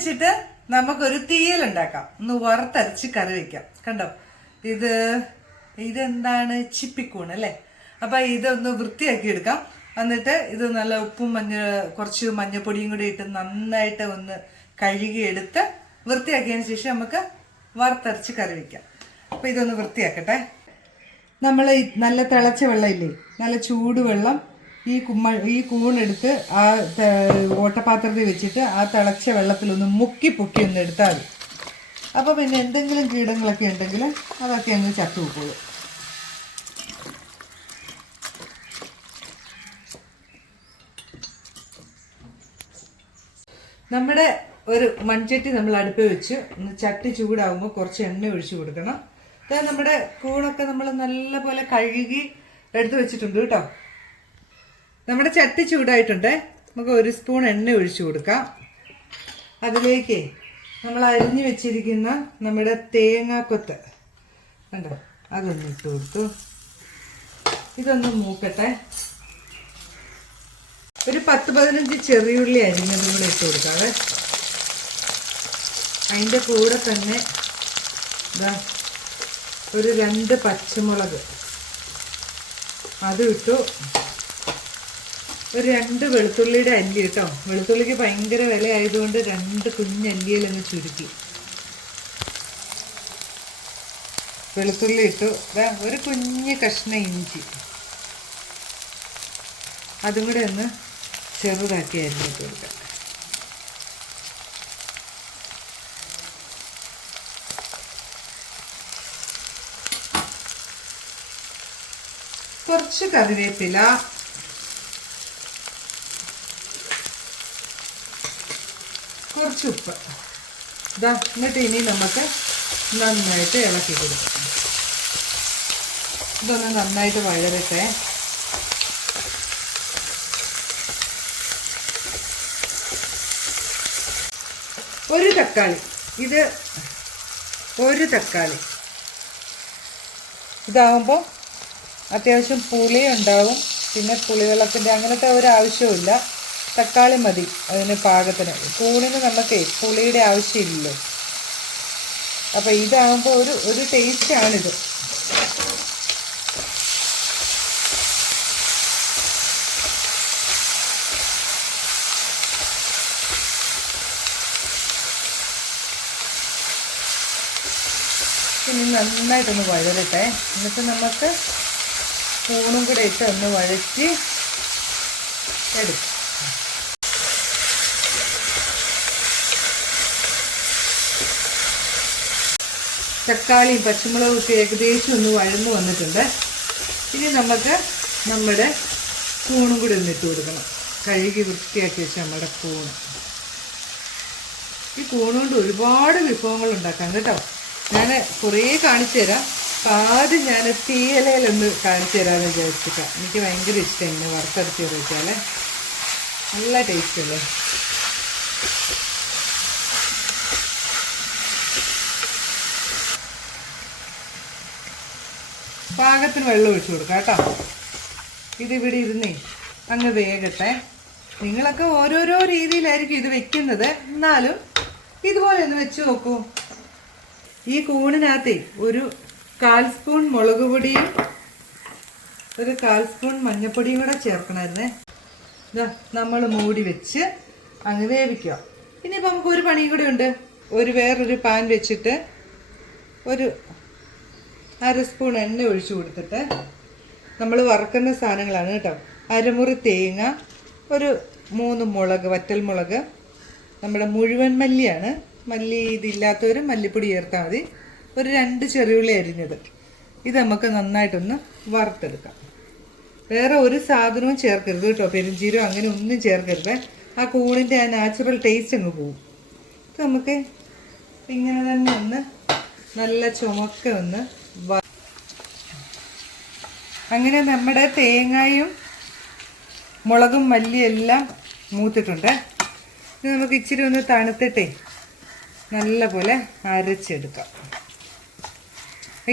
വെച്ചിട്ട് നമുക്കൊരു തീയൽ ഉണ്ടാക്കാം. ഒന്ന് വറുത്തരച്ച് കറി വെക്കാം. കണ്ടോ, ഇതെന്താണ്, ചിപ്പിക്കൂൺ അല്ലേ. അപ്പൊ ഇതൊന്ന് വൃത്തിയാക്കി എടുക്കാം. എന്നിട്ട് ഇത് നല്ല ഉപ്പും കുറച്ച് മഞ്ഞപ്പൊടിയും കൂടി ഇട്ട് നന്നായിട്ട് ഒന്ന് കഴുകിയെടുത്ത് വൃത്തിയാക്കിയതിന് ശേഷം നമുക്ക് വറുത്തരച്ച് കറി വെക്കാം. അപ്പൊ ഇതൊന്ന് വൃത്തിയാക്കട്ടെ. നമ്മൾ നല്ല തിളച്ച വെള്ളം ഇല്ലേ, നല്ല ചൂടുവെള്ളം ഈ കൂണെടുത്ത് ആ ഓട്ടപാത്രത്തിൽ വെച്ചിട്ട് ആ തിളച്ച വെള്ളത്തിലൊന്ന് മുക്കി പൊക്കി ഒന്ന് എടുത്താൽ മതി. അപ്പോൾ പിന്നെ എന്തെങ്കിലും കീടങ്ങളൊക്കെ ഉണ്ടെങ്കിൽ അതൊക്കെ അങ്ങ് ചത്തു പോയിക്കോളും. നമ്മുടെ ഒരു മൺചട്ടി നമ്മൾ അടുപ്പ് വെച്ച് ഒന്ന് ചട്ടി ചൂടാകുമ്പോൾ കുറച്ച് എണ്ണ ഒഴിച്ചു കൊടുക്കണം. അതായത് നമ്മുടെ കൂണൊക്കെ നമ്മൾ നല്ല പോലെ കഴുകി എടുത്ത് വെച്ചിട്ടുണ്ട് കേട്ടോ. നമ്മുടെ ചട്ടി ചൂടായിട്ടുണ്ട്. നമുക്ക് 1 സ്പൂൺ എണ്ണ ഒഴിച്ചു കൊടുക്കാം. അതിലേക്ക് നമ്മൾ അരിഞ്ഞു വെച്ചിരിക്കുന്ന നമ്മുടെ തേങ്ങാക്കൊത്ത് കണ്ടോ, അതൊന്ന് ഇട്ട് കൊടുത്തു. ഇതൊന്ന് മൂക്കട്ടെ. ഒരു 10-15 ചെറിയുള്ളി അരിഞ്ഞതും കൂടെ ഇട്ട് കൊടുക്കാതെ. അതിൻ്റെ കൂടെ തന്നെ ഒരു 2 പച്ചമുളക് അതും ഇട്ടു. ഒരു 2 വെളുത്തുള്ളിയുടെ അല്ലി കേട്ടോ. വെളുത്തുള്ളിക്ക് ഭയങ്കര വില ആയതുകൊണ്ട് 2 കുഞ്ഞല്ലിയിലൊന്ന് ചുരുക്കി വെളുത്തുള്ളി ഇട്ടു. ഒരു കുഞ്ഞ് കഷ്ണം ഇഞ്ചി അതും കൂടെ ഒന്ന് ചെറുതാക്കി അരിഞ്ഞിട്ട് കൊടുക്കാം. കുറച്ച് കറിവേപ്പില, കുറച്ച് ഉപ്പ്. എന്നിട്ട് ഇനി നമുക്ക് നന്നായിട്ട് ഇളക്കി കൊടുക്കാം. ഇതൊന്ന് നന്നായിട്ട് വഴരട്ടെ. ഒരു തക്കാളി ഇതാകുമ്പോൾ അത്യാവശ്യം പുളി ഉണ്ടാവും. പിന്നെ പുളിവെള്ളത്തിൻ്റെ അങ്ങനത്തെ ഒരു ആവശ്യമില്ല. തക്കാളി മതി അതിന് പാകത്തിന്. കൂണിന് നമുക്ക് പുളിയുടെ ആവശ്യമില്ലല്ലോ. അപ്പം ഇതാകുമ്പോൾ ഒരു ടേസ്റ്റാണിത്. ഇനി നന്നായിട്ടൊന്ന് വഴരട്ടെ. എന്നിട്ട് നമുക്ക് സ്പൂണും കൂടെ ഇട്ട് ഒന്ന് വഴറ്റി എടുക്കും. തക്കാളിയും പച്ചമുളകും ഒക്കെ ഏകദേശം ഒന്ന് വഴന്നു വന്നിട്ടുണ്ട്. ഇനി നമുക്ക് നമ്മുടെ കൂണും കൂടി ഒന്ന് ഇട്ട് കൊടുക്കണം. കഴുകി വൃത്തിയാക്കി വെച്ച നമ്മുടെ കൂണ്. ഈ കൂണുകൊണ്ട് ഒരുപാട് വിഭവങ്ങൾ ഉണ്ടാക്കാം കേട്ടോ. ഞാൻ കുറേ കാണിച്ചു തരാം. ആദ്യം ഞാൻ തീയലയിലൊന്ന് കാണിച്ചു തരാമെന്ന് വിചാരിച്ചിട്ടാ. എനിക്ക് ഭയങ്കര ഇഷ്ടം ഇങ്ങനെ വറുത്തരച്ച് വെച്ചാൽ നല്ല ടേസ്റ്റ് അല്ലേ. പാകത്തിന് വെള്ളം ഒഴിച്ചു കൊടുക്കാം കേട്ടോ. ഇതിവിടെ ഇരുന്നേ അങ്ങ് വേഗട്ടെ. നിങ്ങളൊക്കെ ഓരോരോ രീതിയിലായിരിക്കും ഇത് വെക്കുന്നത്. എന്നാലും ഇതുപോലെ ഒന്ന് വെച്ച് നോക്കൂ. ഈ കൂണിനകത്ത് ഒരു 1/4 സ്പൂൺ മുളക് പൊടിയും ഒരു 1/4 സ്പൂൺ മഞ്ഞൾപ്പൊടിയും കൂടെ ചേർക്കണമായിരുന്നേ. നമ്മൾ മൂടി വെച്ച് അങ്ങ് വേവിക്കുക. ഇനിയിപ്പോൾ നമുക്ക് ഒരു പണിയും കൂടെ ഉണ്ട്. വേറൊരു പാൻ വെച്ചിട്ട് ഒരു 1/2 സ്പൂൺ എണ്ണ ഒഴിച്ചു കൊടുത്തിട്ട് നമ്മൾ വറുക്കുന്ന സാധനങ്ങളാണ് കേട്ടോ. അരമുറി തേങ്ങ, ഒരു 3 മുളക്, വറ്റൽ മുളക്, നമ്മുടെ മുഴുവൻ മല്ലിയാണ്. മല്ലി ഇതില്ലാത്തവർ മല്ലിപ്പൊടി ചേർത്താൽ മതി. ഒരു 2 ചെറിയുള്ളി അരിഞ്ഞത്. ഇത് നമുക്ക് നന്നായിട്ടൊന്ന് വറുത്തെടുക്കാം. വേറെ ഒരു സാധനവും ചേർക്കരുത് കേട്ടോ. പെരുംജീരകം അങ്ങനെ ഒന്നും ചേർക്കരുത്. ആ കൂണിൻ്റെ ആ നാച്ചുറൽ ടേസ്റ്റ് അങ്ങ് പോകും. ഇത് നമുക്ക് ഇങ്ങനെ തന്നെ ഒന്ന് നല്ല ചുമക്ക ഒന്ന് അങ്ങനെ നമ്മുടെ തേങ്ങയും മുളകും മല്ലിയും എല്ലാം മൂത്തിട്ടുണ്ട്. ഇത് നമുക്ക് ഇച്ചിരി ഒന്ന് തണുത്തിട്ടേ നല്ല പോലെ അരച്ചെടുക്കാം.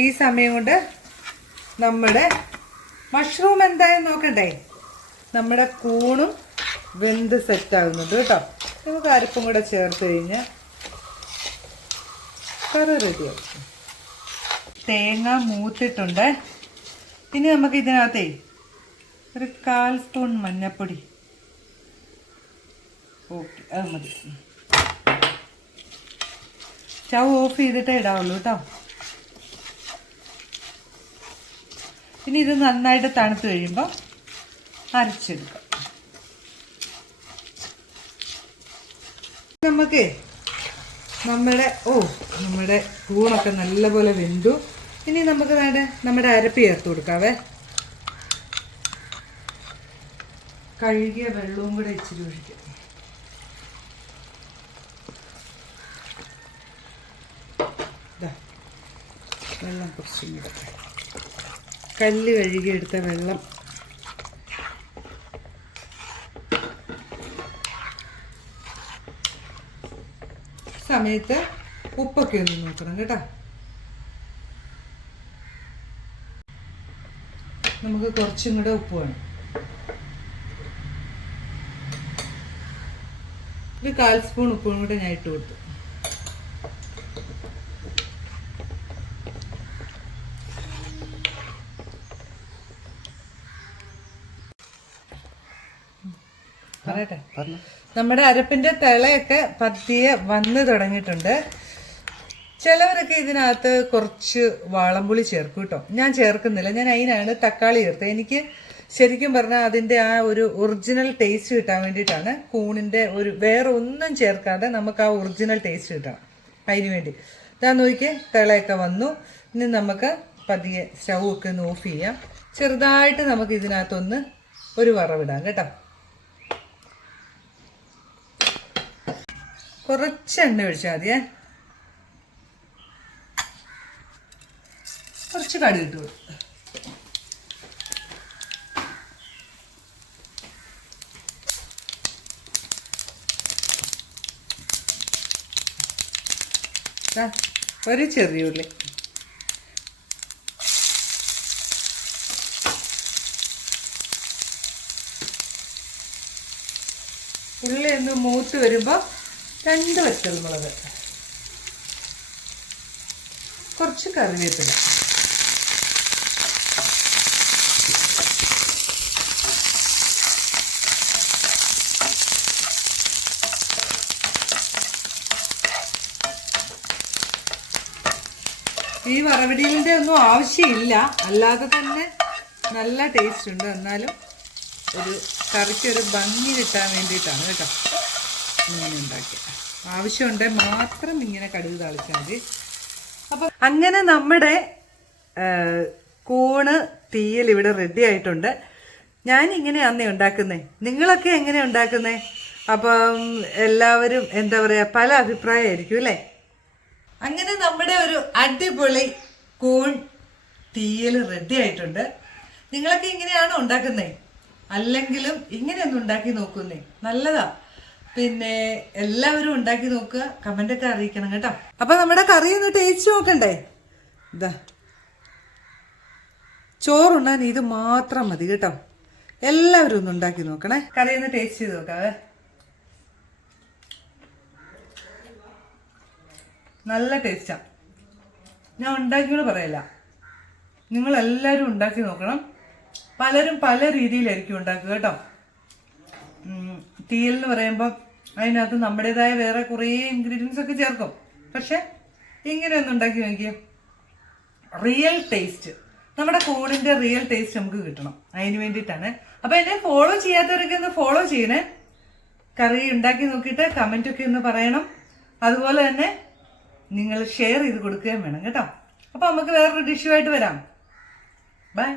ഈ സമയം കൊണ്ട് നമ്മുടെ മഷ്റൂം എന്തായാലും നോക്കണ്ടേ. നമ്മുടെ കൂണും വെന്ത് സെറ്റാകുന്നുണ്ട് കേട്ടോ. നമുക്ക് അരപ്പും കൂടെ ചേർത്ത് കഴിഞ്ഞാൽ കറി റെഡിയായി. തേങ്ങ മൂത്തിട്ടുണ്ട്. ഇനി നമുക്ക് ഇതിനകത്തേ ഒരു 1/4 സ്പൂൺ മഞ്ഞൾപ്പൊടി. ഓക്കെ, അത് മതി. സ്റ്റവ് ഓഫ് ചെയ്തിട്ടേ ഇടാവുള്ളൂ കേട്ടോ. ഇനി ഇത് നന്നായിട്ട് തണുത്ത് കഴിയുമ്പോൾ അരച്ചെടുക്കാം. നമുക്ക് നമ്മുടെ കൂണൊക്കെ നല്ലപോലെ വെന്തു. ഇനി നമുക്ക് വേണ്ട നമ്മുടെ അരപ്പ് ചേർത്ത് കൊടുക്കാവേ. കഴുകിയ വെള്ളവും കൂടെ ഇച്ചിരി ഒഴിക്കും. വെള്ളം കുറച്ചും കൂടെ, കല്ല് കഴുകിയെടുത്ത വെള്ളം. സമയത്ത് ഉപ്പൊക്കെ ഒന്ന് നോക്കണം കേട്ടോ. നമുക്ക് കുറച്ചും കൂടെ ഉപ്പ് വേണം. ഒരു 1/4 സ്പൂൺ ഉപ്പും കൂടെ ഞാൻ ഇട്ട് കൊടുത്തു. നമ്മുടെ അരപ്പിന്റെ തിളയൊക്കെ പതിയെ വന്ന് തുടങ്ങിയിട്ടുണ്ട്. ചിലവരൊക്കെ ഇതിനകത്ത് കുറച്ച് വാളംപുളി ചേർക്കും കേട്ടോ. ഞാൻ ചേർക്കുന്നില്ല. ഞാൻ അതിനാണ് തക്കാളി ചേർത്തത്. എനിക്ക് ശരിക്കും പറഞ്ഞാൽ അതിൻ്റെ ആ ഒരു ഒറിജിനൽ ടേസ്റ്റ് കിട്ടാൻ വേണ്ടിയിട്ടാണ്. കൂണിൻ്റെ ഒരു വേറെ ഒന്നും ചേർക്കാതെ നമുക്ക് ആ ഒറിജിനൽ ടേസ്റ്റ് കിട്ടണം. അതിന് വേണ്ടി ഇതാ നോക്കിയേ, തിളയൊക്കെ വന്നു. ഇനി നമുക്ക് പതിയെ സ്റ്റൗ ഒക്കെ ഒന്ന് ഓഫ് ചെയ്യാം. ചെറുതായിട്ട് നമുക്ക് ഇതിനകത്തൊന്ന് ഒരു വറവിടാം കേട്ടോ. കുറച്ച് എണ്ണ ഒഴിച്ചാൽ മതിയേ. കുറച്ച് കടുക് ഇട്ട് കൊടുക്കും. ഒരു ചെറിയ ഉള്ളി. ഉള്ളി ഒന്ന് മൂത്ത് വരുമ്പോൾ 2 വറ്റൽമുളക്, കുറച്ച് കറിവേപ്പില, ഈ വറവിടീലിൻ്റെ ഒന്നും ആവശ്യമില്ല, അല്ലാതെ തന്നെ നല്ല ടേസ്റ്റ് ഉണ്ട്. എന്നാലും ഒരു കറിക്കൊരു ഭംഗി കിട്ടാൻ വേണ്ടിയിട്ടാണ് കേട്ടോ ഇങ്ങനെ ഉണ്ടാക്കിയത്. ആവശ്യമുണ്ടെങ്കിൽ മാത്രം ഇങ്ങനെ കടുക് താളിച്ചാൽ മതി. അപ്പം അങ്ങനെ നമ്മുടെ കൂണ് തീയൽ ഇവിടെ റെഡി ആയിട്ടുണ്ട്. ഞാൻ ഇങ്ങനെയാന്നേ ഉണ്ടാക്കുന്നേ. നിങ്ങളൊക്കെ എങ്ങനെയാണ് ഉണ്ടാക്കുന്നേ? അപ്പം എല്ലാവരും എന്താ പറയുക, പല അഭിപ്രായമായിരിക്കും അല്ലേ? അങ്ങനെ നമ്മുടെ ഒരു അടിപൊളി കൂൺ തീയൽ റെഡി ആയിട്ടുണ്ട്. നിങ്ങളൊക്കെ ഇങ്ങനെയാണോ ഉണ്ടാക്കുന്നേ? അല്ലെങ്കിലും ഇങ്ങനെയൊന്നും ഉണ്ടാക്കി നോക്കുന്നേ, നല്ലതാ. പിന്നെ എല്ലാവരും ഉണ്ടാക്കി നോക്കുക, കമൻ്റൊക്കെ അറിയിക്കണം കേട്ടോ. അപ്പം നമ്മുടെ കറി ഒന്ന് ടേസ്റ്റ് നോക്കണ്ടേ? ഇതാ, ചോറുണ്ണാൻ ഇത് മാത്രം മതി കേട്ടോ. എല്ലാവരും ഒന്ന് ഉണ്ടാക്കി നോക്കണേ. കറി ഒന്ന് ടേസ്റ്റ് ചെയ്ത് നോക്കാവേ. നല്ല ടേസ്റ്റാണ്. ഞാൻ ഉണ്ടാക്കിയോട് പറയല്ല, നിങ്ങളെല്ലാവരും ഉണ്ടാക്കി നോക്കണം. പലരും പല രീതിയിലായിരിക്കും ഉണ്ടാക്കുക കേട്ടോ. തീയൽ എന്ന് പറയുമ്പോൾ അതിനകത്ത് നമ്മുടേതായ വേറെ കുറേ ഇൻഗ്രീഡിയൻസ് ഒക്കെ ചേർക്കും. പക്ഷെ ഇങ്ങനെയൊന്നും ഉണ്ടാക്കി നോക്കിയാൽ റിയൽ ടേസ്റ്റ്, നമ്മുടെ കൂണിൻ്റെ റിയൽ ടേസ്റ്റ് നമുക്ക് കിട്ടണം. അതിന് വേണ്ടിയിട്ടാണ്. അപ്പം എന്നെ ഫോളോ ചെയ്യാത്തവരൊക്കെ ഒന്ന് ഫോളോ ചെയ്യണേ. കറി ഉണ്ടാക്കി നോക്കിയിട്ട് കമൻറ്റൊക്കെ ഒന്ന് പറയണം. അതുപോലെ തന്നെ നിങ്ങൾ ഷെയർ ചെയ്ത് കൊടുക്കുകയും വേണം കേട്ടോ. അപ്പോൾ നമുക്ക് വേറൊരു ഡിഷുമായിട്ട് വരാം. ബൈ.